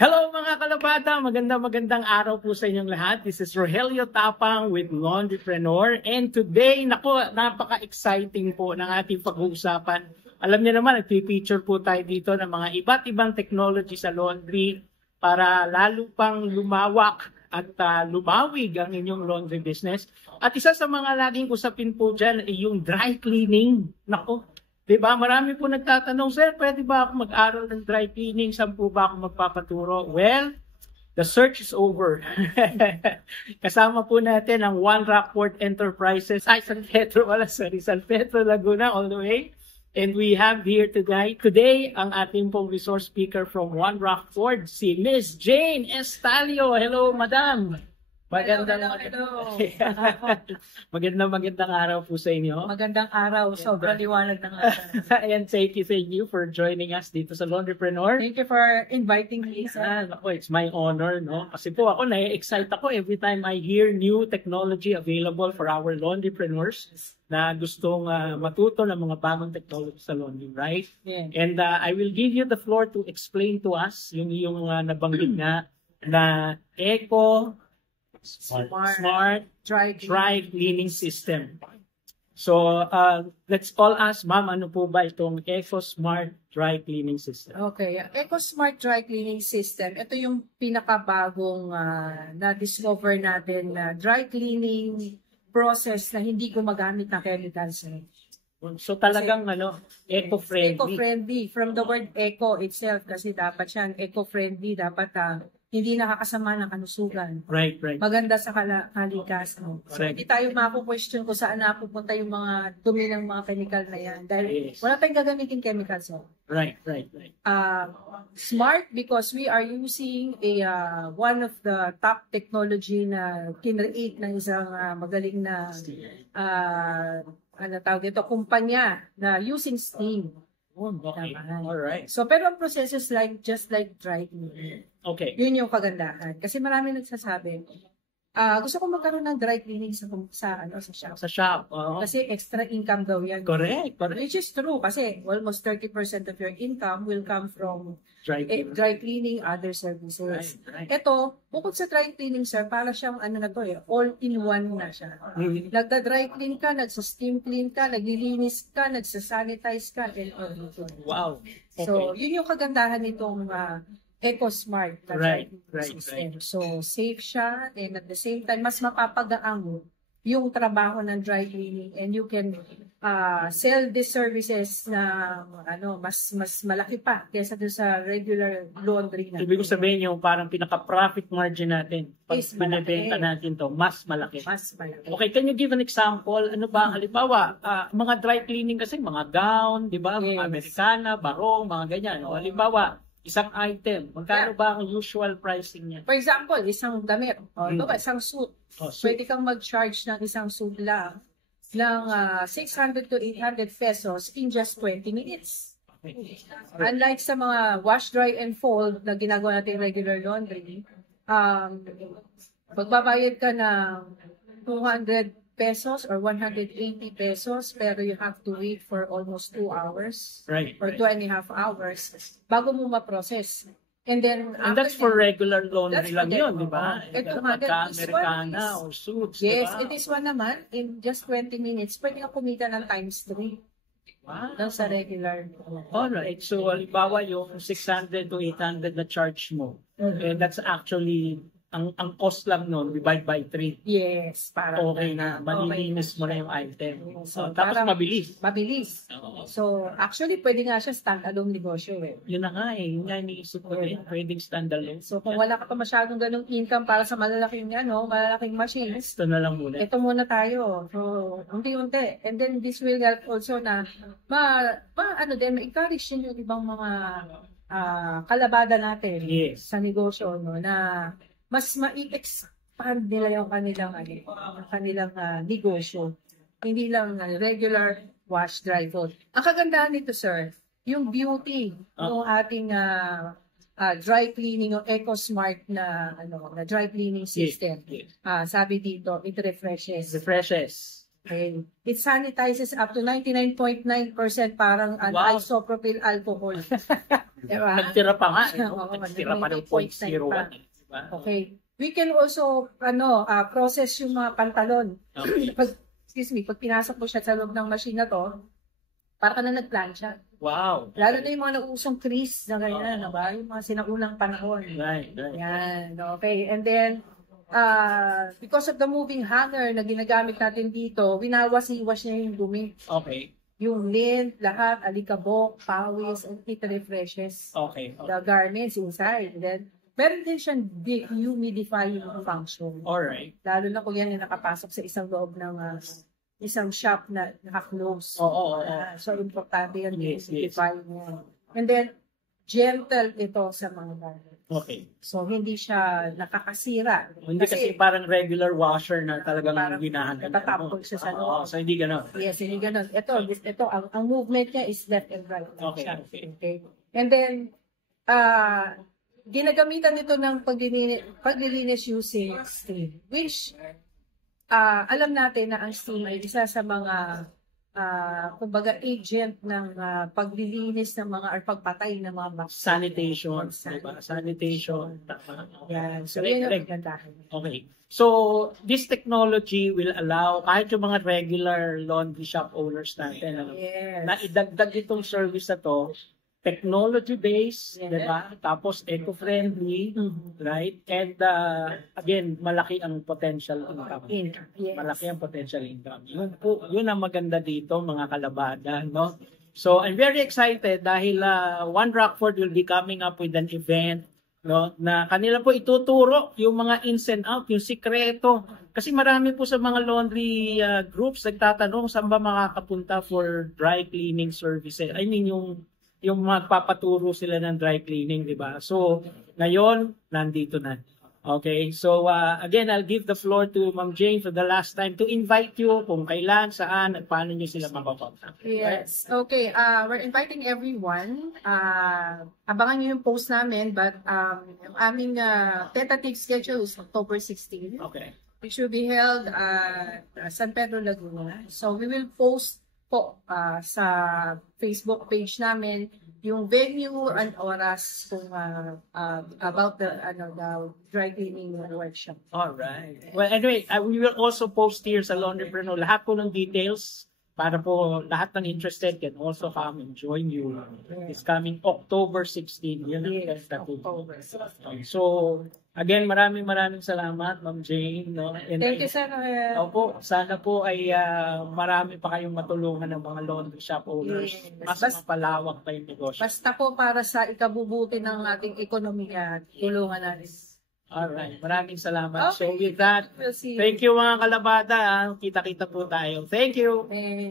Hello mga kalabata! Magandang araw po sa inyong lahat. This is Rogelio Tapang with Laundrypreneur. And today, napaka-exciting po ng ating pag-uusapan. Alam niyo naman, nag-feature po tayo dito ng mga iba't ibang technology sa laundry para lalo pang lumawak at lumawig ang inyong laundry business. At isa sa mga laging usapin po dyan ay yung dry cleaning. Nako, diba? Marami po nagtatanong, sir, pwede ba ako mag-aral ng dry cleaning? Saan po ba ako magpapaturo? Well, the search is over. Kasama po natin ang One Rockport Enterprises, San Pedro Laguna all the way. And we have here today ang ating pong resource speaker from One Rockport, si Miss Jane Estalio. Hello, madam. Magandang araw po sa inyo. Magandang araw. Sobrang liwanag ng araw. And thank you for joining us dito sa Laundrypreneur. Thank you for inviting me, sir. It's my honor, no? Kasi po ako, na-excite ako every time I hear new technology available for our laundrypreneurs na gustong matuto ng mga bagong technology sa laundry, right? Yeah. And I will give you the floor to explain to us yung nabanggit nga na Smart Dry Cleaning System. So, let's all ask, ma'am, ano po ba itong Smart Dry Cleaning System? Okay. Smart Dry Cleaning System, ito yung pinakabagong na-discover natin na dry cleaning process na hindi gumagamit ng chemicals. So, talagang eco-friendly. Eco-friendly. From the word eco itself, kasi dapat siyang eco-friendly, dapat hindi nakakasama ng kalusugan. Right. Maganda sa kalikasan. So, hindi tayo mapu-question kung saan napupunta yung mga dumi ng mga chemical na yan. Dahil wala tayong gagamitin chemicals. Right. Smart because we are using one of the top technology na kinreate ng isang magaling na kumpanya na using steam. Okay. Alright. So, pero ang process is just like dry cleaning. Okay. Yun yung kagandahan. Kasi marami nagsasabi, gusto ko magkaroon ng dry cleaning sa shop. Sa shop. Kasi extra income daw yan. Correct. Which is true. Kasi almost 30% of your income will come from dry cleaning, other services. Right. Ito, bukod sa dry cleaning, sir, para siyang all-in-one na siya. Mm-hmm. Nagda-dry clean ka, nagsa-steam clean ka, naglilinis ka, nagsa-sanitize ka, and all. Wow. Okay. So, yun yung kagandahan nitong EcoSmart. Right. So, safe siya, and at the same time, mas mapapagaang yung trabaho ng dry cleaning, and you can sell these services na mas malaki pa kaysa doon sa regular laundry na. Ibig sabihin yung parang pinaka-profit margin natin pag binibenta natin to, mas malaki. Okay, can you give an example? Ano ba, halimbawa, mga dry cleaning kasi, mga gown, di ba? Mga Americana, barong, mga ganyan. O, halimbawa, isang item, magkano ba ang usual pricing niya? For example, isang damit, isang suit. Pwede kang mag-charge ng isang suit lang ng 600 to 800 pesos in just 20 minutes. Okay. Unlike sa mga wash, dry, and fold na ginagawa natin regular laundry, magbabayad ka ng 200 pesos or 180 pesos, pero you have to wait for almost 2 hours or 2.5 hours bago mo ma-process. And that's for regular laundry lang yun, di ba? Ito Americana or suits, yes, diba? it is one naman. In just 20 minutes, pwede ka kumita ng times 3. Wow. Sa regular. Alright, so halimbawa yung 600 to 800 na charge mo, and that's actually ang cost lang nun, divide by 3. Yes, parang okay na, malilinis mo na yung item. So, tapos mabilis. Mabilis. So, actually, pwede nga siya stand-alone negosyo eh. Yun na nga eh, yun nga iniisip ko eh, pwedeng stand-alone. So, kung wala ka pa masyadong ganong income para sa malalaking machines, ito na lang muna. Ito muna tayo. So, unti-unti. And then, this will help also na ma-encourage din yung ibang mga kalabada natin sa negosyo, na mas ma-expand nila yung kanilang negosyo. Hindi lang regular wash, dry, fold. Ang kagandahan nito, sir, yung beauty ng ating dry cleaning o EcoSmart na dry cleaning system. Sabi dito, it refreshes. Okay. It sanitizes up to 99.9% parang Wow. isopropyl alcohol. Diba? Nagtira pa nga. Oo, Nagtira pa ng 0.9 0.01. pa. Diba? Okay. We can also process yung mga pantalon. Okay. Pag pinasok mo siya sa loob ng machine na to, para ka na nagplancha. Wow. Lalo na yung mga nauusong crease na ganyan, diba? Yung mga sinaunang panahon. Right. Yan, okay. And then, because of the moving hanger na ginagamit natin dito, winawas-iwas niya yung dumi. Okay. Yung lint, lahat, alikabok, pawis, and it refreshes Okay. the garments inside. And then, meron din siyang dehumidifying function. Alright. Lalo na kung yan yung nakapasok sa isang loob ng isang shop na naka-close. Oo. So, importante yan. Yes. Dehumidifying yan. And then, gentle ito sa mga garments. Okay. So, hindi siya nakakasira. Hindi kasi parang regular washer na talagang Parang ginahanap. natatapon siya sa loob. So hindi gano'n. Yes, hindi ganun. Ito, ang movement niya is left and right. Okay. And then, ginagamitan nito ng paglilinis using steam, which alam natin na ang steam ay isa sa mga kumbaga agent ng paglilinis ng mga or pagpatay ng mga bacteria. Sanitation, diba? Sanitation. Tama. Yan. So, Correct, yun ang correct. kagandahan. Okay. So, this technology will allow kahit yung mga regular laundry shop owners natin Yes. na idagdag itong service na to, technology-based, Yes. diba? Tapos eco-friendly, right? And again, malaki ang potential income. Yes. Malaki ang potential income. Yun ang maganda dito, mga kalabada, no? So, I'm very excited dahil One Rockford will be coming up with an event, no, na kanila po ituturo yung mga ins and out, yung sikreto. Kasi marami po sa mga laundry groups nagtatanong saan ba makakapunta for dry cleaning services. I mean, yung magpapaturo sila ng dry cleaning, di ba? So, ngayon, nandito na. Okay, so again, I'll give the floor to Ma'am Jane for the last time to invite you kung kailan, saan, at paano nyo sila mapapunta. Yes. Okay. We're inviting everyone. Abangan nyo yung post namin, but yung aming tentative schedule is October 16, Okay. which will be held at San Pedro, Laguna. So we will post po sa Facebook page namin yung venue and oras kung about the dry cleaning workshop. All right. Well, anyway, we will also post here sa Laundrypreneur lahat po ng details para po lahat ng interested can also come and join you. It's coming October 16. Yun ang ganda po. So, again, maraming salamat, Ma'am Jane. No? And, Thank you, Sir Noel. Opo, sana po ay marami pa kayong matulungan ng mga laundry shop owners. Yes. Mas mapalawak pa yung negosyo. Basta po para sa ikabubuti ng ating ekonomiya, tulungan natin. Alright, maraming salamat. Okay. So with that, We'll see. thank you mga kalabada. Kita-kita po tayo. Thank you. Eh,